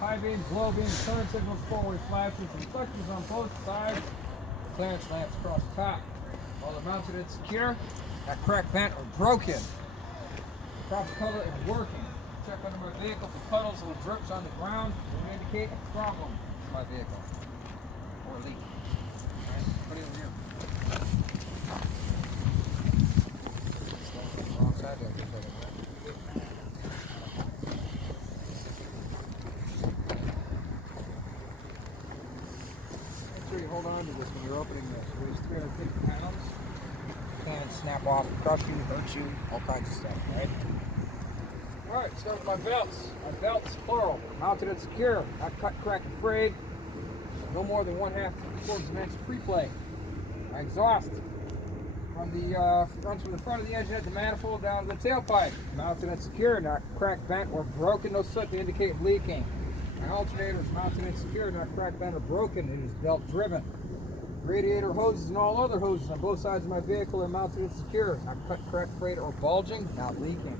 high beams, low beams, turn signals, four-way flashes, reflectors on both sides, clearance lamps across the top. All are mounted and secure, not cracked, bent, or broken. The proper color is working. Check under my vehicle for puddles or drips on the ground that indicate a problem with my vehicle or a leak. Alright, put it in here. Wrong side there. Make sure you hold on to this when you're opening this. It weighs 350 pounds. Can snap off, crush you, hurt you, all kinds of stuff, right? Alright, start with my belts. My belts, plural, mounted and secure, not cut, cracked, and frayed. No more than 1/2 to 3/4 of an inch of free play. My exhaust runs from the front of the engine at the manifold down to the tailpipe. Mounted and secure, not cracked, bent, or broken. No soot to indicate leaking. My alternator is mounted and secure, not cracked, bent, or broken. It is belt driven. Radiator hoses and all other hoses on both sides of my vehicle are mounted and secure, not cut, cracked, frayed, or bulging, not leaking.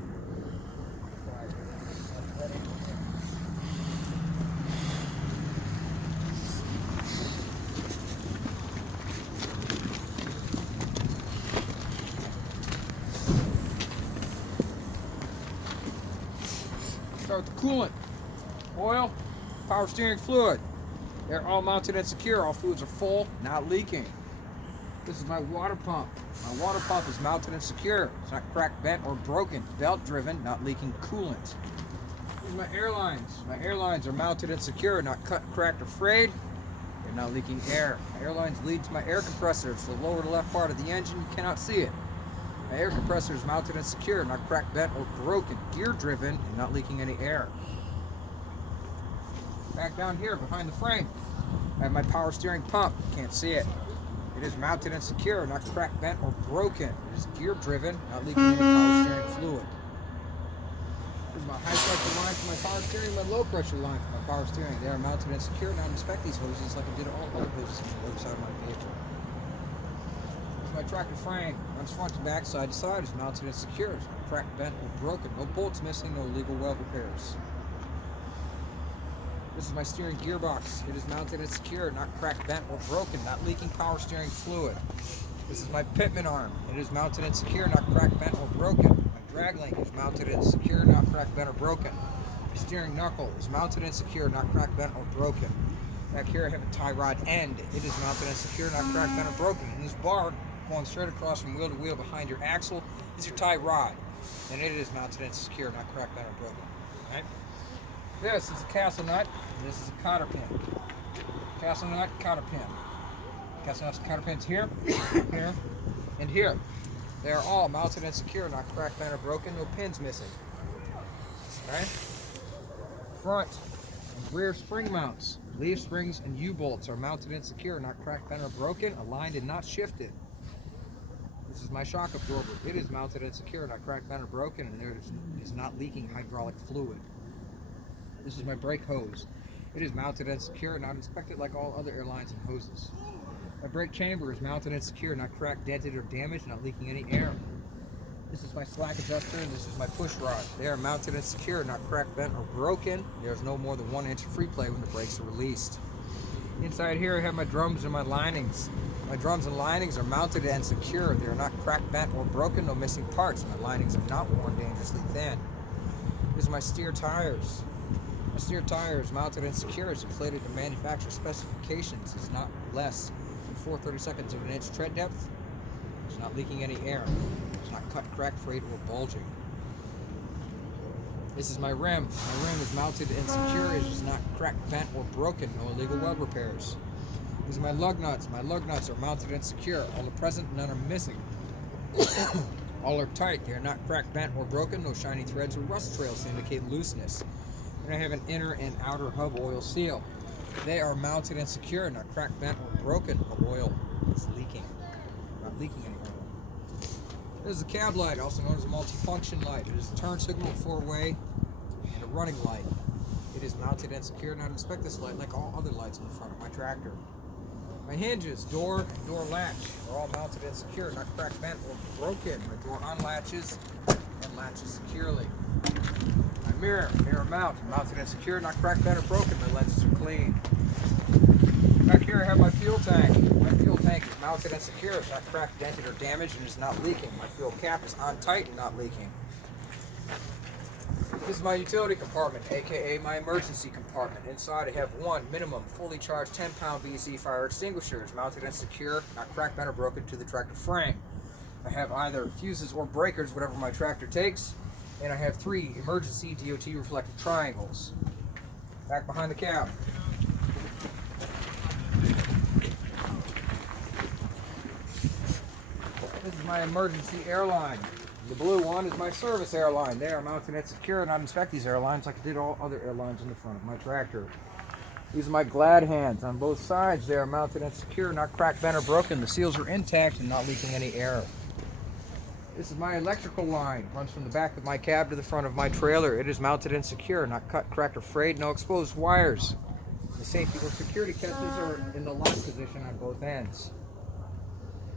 Start with the coolant, oil, power steering fluid. They're all mounted and secure. All fluids are full, not leaking. This is my water pump. My water pump is mounted and secure. It's not cracked, bent, or broken. Belt driven, not leaking coolant. These are my airlines. My airlines are mounted and secure, not cut, cracked, or frayed. They're not leaking air. My airlines lead to my air compressor. It's the lower left part of the engine. You cannot see it. My air compressor is mounted and secure, not cracked, bent, or broken. Gear driven and not leaking any air. Back down here behind the frame, I have my power steering pump. You can't see it. It is mounted and secure, not cracked, bent, or broken. It is gear driven, not leaking any power steering fluid. This is my high pressure line for my power steering, my low pressure line for my power steering. They are mounted and secure. Now inspect these hoses like I did all other hoses on the other side of my vehicle. My tractor frame runs front to back, side to side, is mounted and secure. It's not cracked, bent, or broken. No bolts missing, no illegal weld repairs. This is my steering gearbox. It is mounted and secure, not cracked, bent, or broken, not leaking power steering fluid. This is my pitman arm. It is mounted and secure, not cracked, bent, or broken. My drag link is mounted and secure, not cracked, bent, or broken. My steering knuckle is mounted and secure, not cracked, bent, or broken. Back here I have a tie rod end. It is mounted and secure, not cracked, bent, or broken. And this bar going straight across from wheel to wheel behind your axle is your tie rod, and it is mounted and secure, not cracked, bent, or broken. Right? This is a castle nut, and this is a cotter pin. Castle nut, cotter pin. Castle nuts, cotter pins here, here, and here. They are all mounted and secure, not cracked, bent, or broken. No pins missing. Right? Front and rear spring mounts, leaf springs, and U-bolts are mounted and secure, not cracked, bent, or broken, aligned and not shifted. This is my shock absorber. It is mounted and secure, not cracked, bent, or broken, and there is not leaking hydraulic fluid. This is my brake hose. It is mounted and secure, not inspected like all other airlines and hoses. My brake chamber is mounted and secure, not cracked, dented, or damaged, not leaking any air. This is my slack adjuster, and this is my push rod. They are mounted and secure, not cracked, bent, or broken. There's no more than 1 inch of free play when the brakes are released. Inside here I have my drums and my linings. My drums and linings are mounted and secure. They are not cracked, bent, or broken, no missing parts. My linings are not worn dangerously thin. This is my steer tires. My steer tire is mounted and secure. It's inflated to manufacturer specifications. It's not less than 4/32 of an inch tread depth. It's not leaking any air. It's not cut, cracked, frayed, or bulging. This is my rim. My rim is mounted and secure. It is not cracked, bent, or broken. No illegal weld repairs. These are my lug nuts. My lug nuts are mounted and secure. All are present, none are missing. All are tight. They are not cracked, bent, or broken. No shiny threads or rust trails to indicate looseness. And I have an inner and outer hub oil seal. They are mounted and secure, not cracked, bent, or broken. The oil is leaking. Not leaking any oil. This is a cab light, also known as a multifunction light. It is a turn signal, 4-way, and a running light. It is mounted and secure. Now inspect this light like all other lights in the front of my tractor. My hinges, door, and door latch are all mounted and secure, not cracked, bent, or broken. My door unlatches and latches securely. My Mirror mount, mounted and secure, not cracked, bent, or broken. My lenses are clean. Back here I have my fuel tank. My fuel tank is mounted and secure. It's not cracked, dented, or damaged, and is not leaking. My fuel cap is on tight and not leaking. This is my utility compartment, aka my emergency compartment. Inside I have one minimum fully charged 10-pound BZ fire extinguisher. It's mounted and secure, not cracked, bent, or broken to the tractor frame. I have either fuses or breakers, whatever my tractor takes. And I have 3 emergency DOT reflective triangles. Back behind the cab. This is my emergency airline. The blue one is my service airline. They are mounted and secure, and I inspect these airlines like I did all other airlines in the front of my tractor. These are my glad hands on both sides. They are mounted and secure, not cracked, bent, or broken. The seals are intact and not leaking any air. This is my electrical line. It runs from the back of my cab to the front of my trailer. It is mounted and secure, not cut, cracked, or frayed, no exposed wires. The safety or security catches are in the lock position on both ends.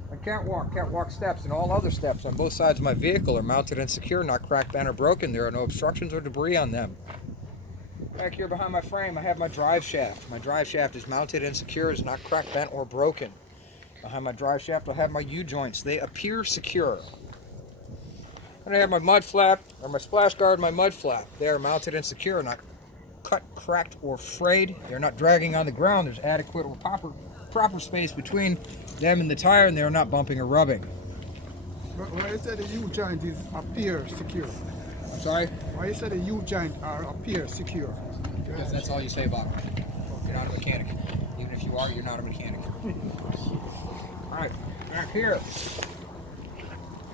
My catwalk steps, and all other steps on both sides of my vehicle are mounted and secure, not cracked, bent, or broken. There are no obstructions or debris on them. Back here behind my frame, I have my drive shaft. My drive shaft is mounted and secure, is not cracked, bent, or broken. Behind my drive shaft, I have my U-joints. They appear secure. And I have my mud flap, or my splash guard, my mud flap. They are mounted and secure, not cut, cracked, or frayed. They're not dragging on the ground. There's adequate or proper space between them and the tire, and they're not bumping or rubbing. Why you said the U-joint is appear secure? I'm sorry? Why you said the U-joint are appear secure? Because that's all you say about me. You're not a mechanic. Even if you are, you're not a mechanic. Alright, back here.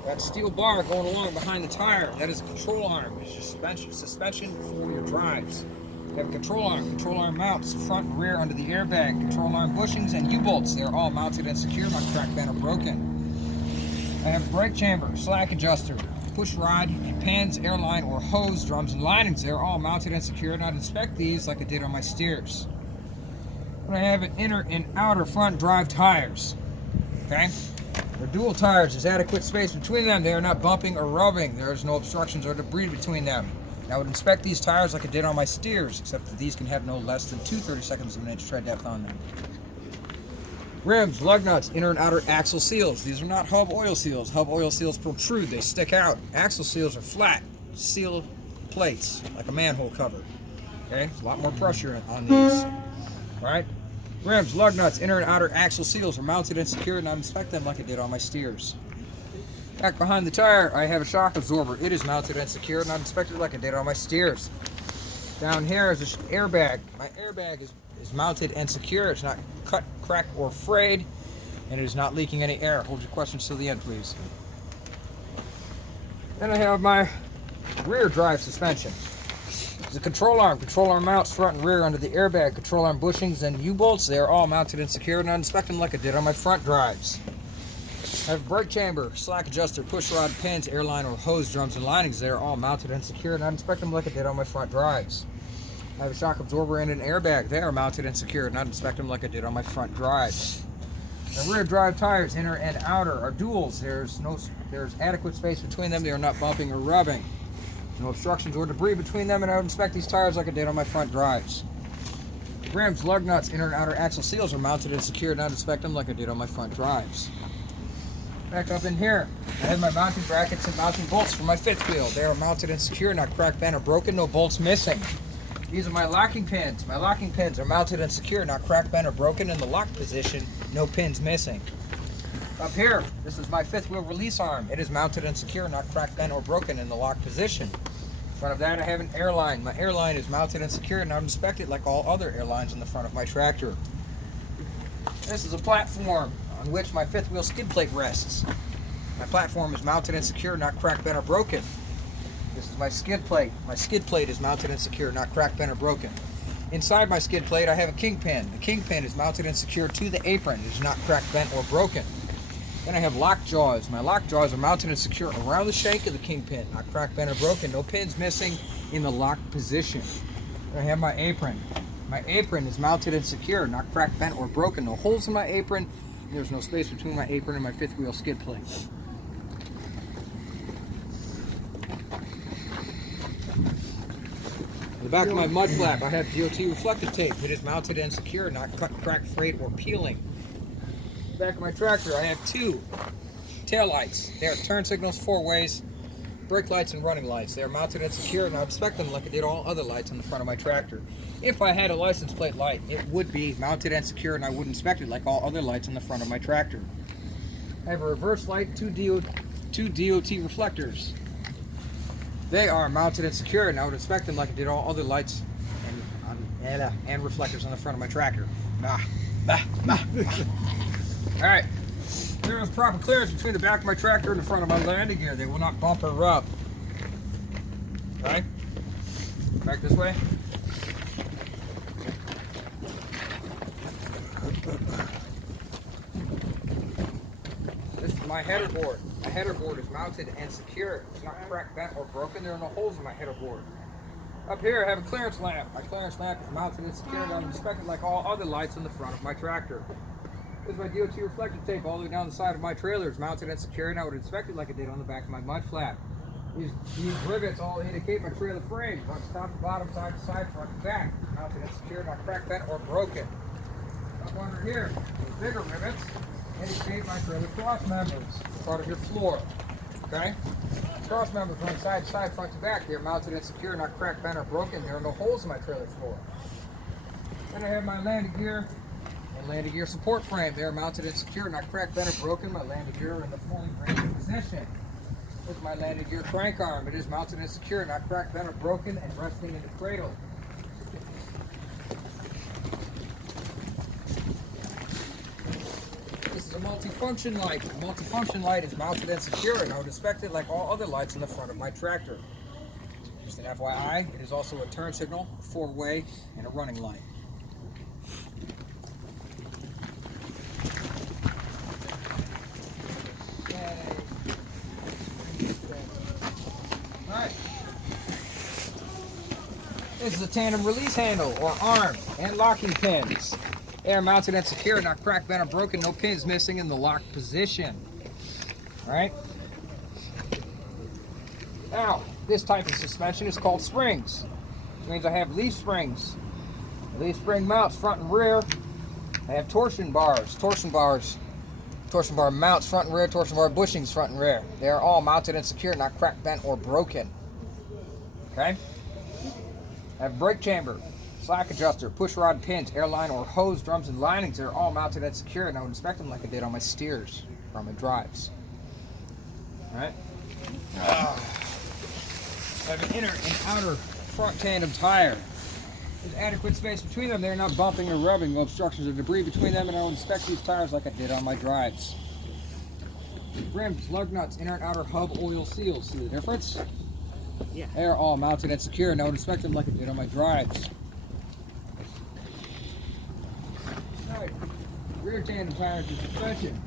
That steel bar going along behind the tire, that is a control arm. It's just suspension for your drives. You have a control arm mounts, front and rear under the airbag, control arm bushings, and U-bolts. They're all mounted and secure, not cracked, bent, or broken. I have a brake chamber, slack adjuster, push rod, pins, airline, or hose, drums, and linings. They're all mounted and secure. And I'd inspect these like I did on my steers. And I have an inner and outer front drive tires. Okay? They're dual tires. There's adequate space between them. They are not bumping or rubbing. There's no obstructions or debris between them. I would inspect these tires like I did on my steers, except that these can have no less than 2 32nds of an inch tread depth on them. Rims, lug nuts, inner and outer axle seals. These are not hub oil seals. Hub oil seals protrude, they stick out. Axle seals are flat, seal plates, like a manhole cover. Okay, there's a lot more pressure on these. Right? Rims, lug nuts, inner and outer axle seals are mounted and secured, and I inspect them like I did on my steers. Back behind the tire, I have a shock absorber. It is mounted and secured, and I'm inspected like I did on my steers. Down here is an airbag. My airbag is mounted and secure. It's not cut, cracked, or frayed, and it is not leaking any air. Hold your questions till the end, please. Then I have my rear drive suspension. It's a control arm mounts front and rear under the airbag, control arm bushings, and U-bolts. They are all mounted and secured, and I inspect them like I did on my front drives. I have a brake chamber, slack adjuster, push rod, pins, airline, or hose, drums, and linings. They are all mounted and secured, and I inspect them like I did on my front drives. I have a shock absorber and an airbag. They are mounted and secured, and I inspect them like I did on my front drives. The rear drive tires, inner and outer, are duals. There's adequate space between them. They are not bumping or rubbing. No obstructions or debris between them, and I would inspect these tires like I did on my front drives. Rims, lug nuts, inner and outer axle seals are mounted and secured, and I would inspect them like I did on my front drives. Back up in here, I have my mounting brackets and mounting bolts for my fifth wheel. They are mounted and secure, not cracked, bent, or broken, no bolts missing. These are my locking pins. My locking pins are mounted and secure, not cracked, bent, or broken in the lock position, no pins missing. Up here, this is my fifth wheel release arm. It is mounted and secure, not cracked, bent, or broken in the lock position. In front of that, I have an airline. My airline is mounted and secure, and I'm inspected like all other airlines in the front of my tractor. This is a platform on which my fifth wheel skid plate rests. My platform is mounted and secure, not cracked, bent, or broken. This is my skid plate. My skid plate is mounted and secure, not cracked, bent, or broken. Inside my skid plate, I have a kingpin. The kingpin is mounted and secure to the apron. It is not cracked, bent, or broken. Then I have lock jaws. My lock jaws are mounted and secure around the shank of the kingpin, not cracked, bent, or broken. No pins missing in the lock position. Then I have my apron. My apron is mounted and secure, not cracked, bent, or broken. No holes in my apron. There's no space between my apron and my fifth wheel skid plate. The back of my mud flap, I have DOT reflective tape. It is mounted and secure, not cut, cracked, frayed, or peeling. The back of my tractor, I have 2 tail lights. They are turn signals 4 ways, brake lights and running lights. They are mounted and secure, and I inspect them like I did all other lights on the front of my tractor. If I had a license plate light, it would be mounted and secure, and I would inspect it like all other lights on the front of my tractor. I have a reverse light, 2 DOT reflectors. They are mounted and secure, and I would inspect them like I did all other lights and reflectors on the front of my tractor. Alright, there is proper clearance between the back of my tractor and the front of my landing gear. They will not bump or rub. Okay? Back this way. This is my header board. My header board is mounted and secure. It's not cracked, bent, or broken. There are no holes in my header board. Up here I have a clearance lamp. My clearance lamp is mounted and secure, and I'm inspected like all other lights on the front of my tractor. This is my DOT reflective tape all the way down the side of my trailer. It's mounted and secure, and I would inspect it like I did on the back of my mud flap. These rivets all indicate my trailer frame. Runs top to bottom, side to side, front to back. Mounted and secure, not cracked, bent, or broken. Up under here, these bigger rivets indicate my trailer cross members, part of your floor. Okay? Cross members run side to side, front to back. They are mounted and secure, not cracked, bent, or broken. There are no holes in my trailer floor. Then I have my landing gear and landing gear support frame. They are mounted and secure, not cracked, bent, or broken. My landing gear are in the fully branded position. This is my landing gear crank arm. It is mounted and secure, not cracked, bent, or broken, and resting in the cradle. This is a multifunction light. A multifunction light is mounted and secure, and I would inspect it like all other lights in the front of my tractor. Just an FYI, it is also a turn signal, a 4-way, and a running light. Alright. This is a tandem release handle, or arm, and locking pins. They are mounted and secure, not cracked, bent, or broken. No pins missing in the locked position. Alright? Now, this type of suspension is called springs. Which means I have leaf springs. Leaf spring mounts, front and rear. I have torsion bars. Torsion bar mounts, front and rear. Torsion bar bushings, front and rear. They are all mounted and secure, not cracked, bent, or broken. Okay? I have brake chamber, slack adjuster, push rod pins, airline or hose, drums and linings. They're all mounted and secure, and I would inspect them like I did on my steers or on my drives. Alright? I have an inner and outer front tandem tire. There's adequate space between them. They're not bumping or rubbing. No obstructions or debris between them, and I will inspect these tires like I did on my drives. Rims, lug nuts, inner and outer hub oil seals. See the difference? Yeah. They are all mounted and secure, and I would inspect them like I did on my drives. Alright, rear tandem tires and suspension.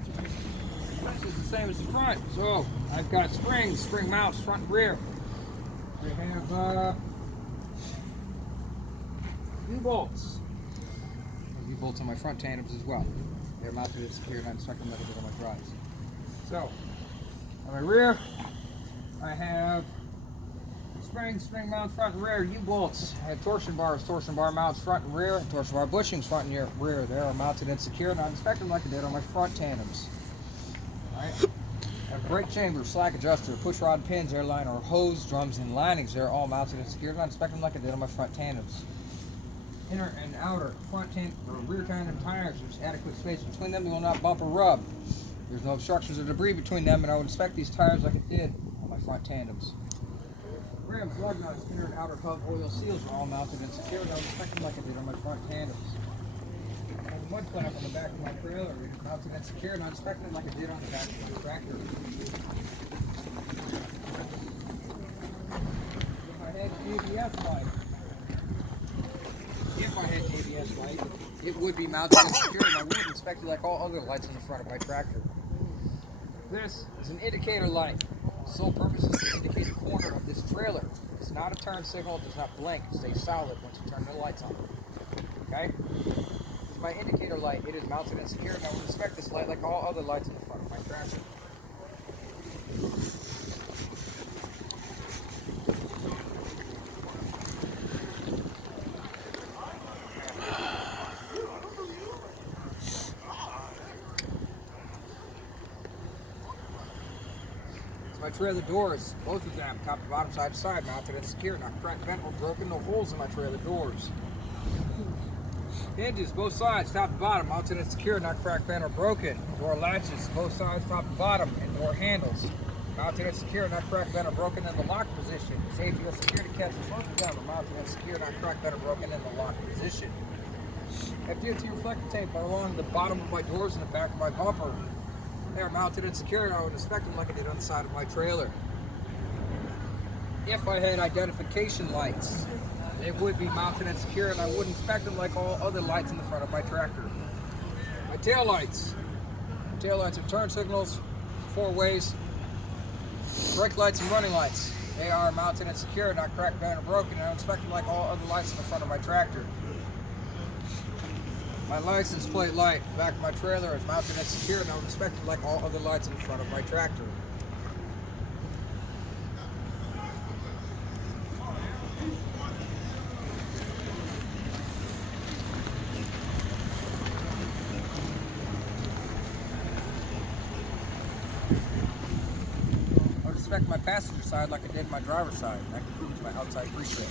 Suspension is the same as the front. So I've got springs, spring mounts, front and rear. We have U-bolts. U-bolts on my front tandems as well. They're mounted and secure, and I'm inspecting them like I did on my drives. So on my rear, I have springs, spring mounts, front and rear, U-bolts. I have torsion bars, torsion bar mounts, front and rear, and torsion bar bushings, front and rear. They are mounted and secure, and I inspect them like I did on my front tandems. Alright. I have brake chamber, slack adjuster, push rod pins, airline or hose, drums and linings. They're all mounted and secure, and I inspect them like I did on my front tandems. Inner and outer front tandem or rear tandem tires. There's adequate space between them. They will not bump or rub. There's no obstructions or debris between them, and I would inspect these tires like I did on my front tandems. Rims, lug nuts, inner and outer hub oil seals are all mounted and secured. I would inspect them like I did on my front tandems. I have a mud flap on the back of my trailer. It is mounted and secured, and I inspect them like I did on the back of my tractor. If I had ABS light, it would be mounted and secured, and I would inspect it like all other lights on the front of my tractor. This is an indicator light. The sole purpose is to indicate the corner of this trailer. It's not a turn signal, it does not blink, it stays solid once you turn the lights on. Okay? This is my indicator light. It is mounted and secured, and I would inspect this light like all other lights in the front of my tractor. My trailer doors, both of them, top to bottom, side to side, mounted and secure, not cracked, bent, or broken, no holes in my trailer doors. Hinges, both sides, top to bottom, mounted and secure, not cracked, bent, or broken. Door latches, both sides, top to bottom, and door handles. Mounted and secure, not cracked, bent, or broken in the lock position. Safety or security catches, both of them are mounted and secure, not cracked, bent, or broken in the lock position. FDOT reflector tape along the bottom of my doors and the back of my bumper. They are mounted and secure, and I would inspect them like I did on the side of my trailer. If I had identification lights, they would be mounted and secure, and I would inspect them like all other lights in the front of my tractor. My tail lights. Tail lights are turn signals, 4 ways, brake lights and running lights. They are mounted and secure, not cracked, bent, or broken, and I inspect them like all other lights in the front of my tractor. My license plate light, back of my trailer, is mounted and secure, and I would inspect it like all other lights in front of my tractor. I would inspect my passenger side like I did my driver's side. That concludes my outside pre-trip.